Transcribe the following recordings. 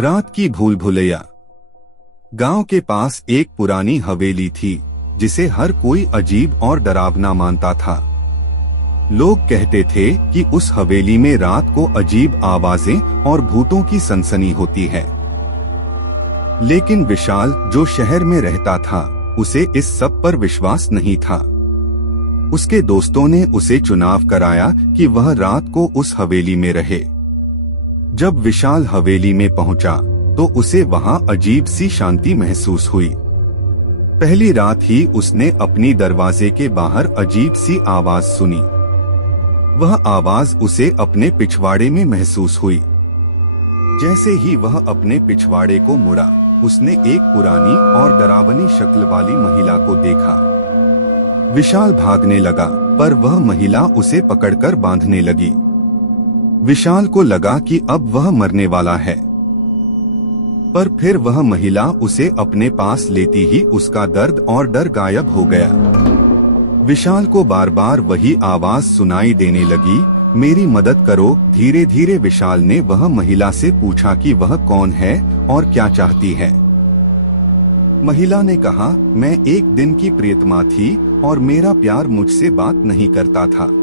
रात की भूल भुलैया। गांव के पास एक पुरानी हवेली थी जिसे हर कोई अजीब और डरावना मानता था। लोग कहते थे कि उस हवेली में रात को अजीब आवाजें और भूतों की सनसनी होती है। लेकिन विशाल, जो शहर में रहता था, उसे इस सब पर विश्वास नहीं था। उसके दोस्तों ने उसे चुनाव कराया कि वह रात को उस हवेली में रहे। जब विशाल हवेली में पहुंचा तो उसे वहां अजीब सी शांति महसूस हुई। पहली रात ही उसने अपनी दरवाजे के बाहर अजीब सी आवाज सुनी। वह आवाज उसे अपने पिछवाड़े में महसूस हुई। जैसे ही वह अपने पिछवाड़े को मुड़ा, उसने एक पुरानी और डरावनी शक्ल वाली महिला को देखा। विशाल भागने लगा, पर वह महिला उसे पकड़कर बांधने लगी। विशाल को लगा कि अब वह मरने वाला है, पर फिर वह महिला उसे अपने पास लेती ही उसका दर्द और डर गायब हो गया। विशाल को बार बार वही आवाज सुनाई देने लगी, मेरी मदद करो। धीरे धीरे विशाल ने वह महिला से पूछा कि वह कौन है और क्या चाहती है। महिला ने कहा, मैं एक दिन की प्रियतमा थी और मेरा प्यार मुझसे बात नहीं करता था।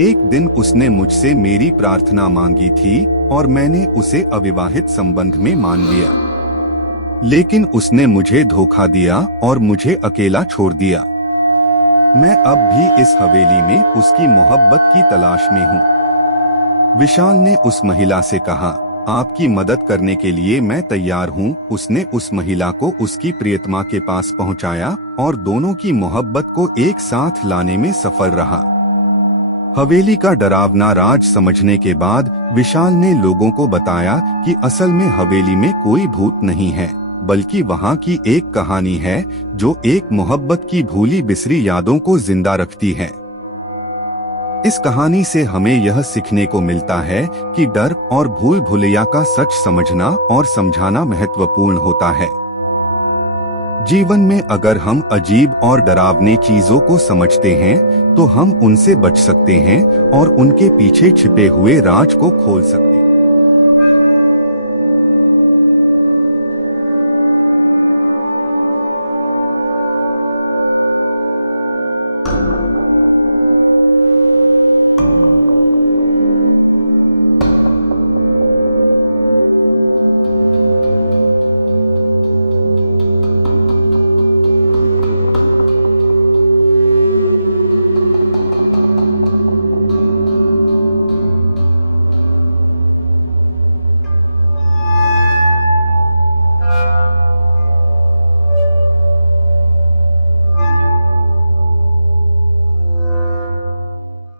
एक दिन उसने मुझसे मेरी प्रार्थना मांगी थी और मैंने उसे अविवाहित संबंध में मान लिया, लेकिन उसने मुझे धोखा दिया और मुझे अकेला छोड़ दिया। मैं अब भी इस हवेली में उसकी मोहब्बत की तलाश में हूँ। विशाल ने उस महिला से कहा, आपकी मदद करने के लिए मैं तैयार हूँ। उसने उस महिला को उसकी प्रियतमा के पास पहुँचाया और दोनों की मोहब्बत को एक साथ लाने में सफल रहा। हवेली का डरावना राज समझने के बाद विशाल ने लोगों को बताया कि असल में हवेली में कोई भूत नहीं है, बल्कि वहाँ की एक कहानी है जो एक मोहब्बत की भूली बिसरी यादों को जिंदा रखती है। इस कहानी से हमें यह सीखने को मिलता है कि डर और भूल भुलैया का सच समझना और समझाना महत्वपूर्ण होता है। जीवन में अगर हम अजीब और डरावनी चीजों को समझते हैं तो हम उनसे बच सकते हैं और उनके पीछे छिपे हुए राज को खोल सकते हैं।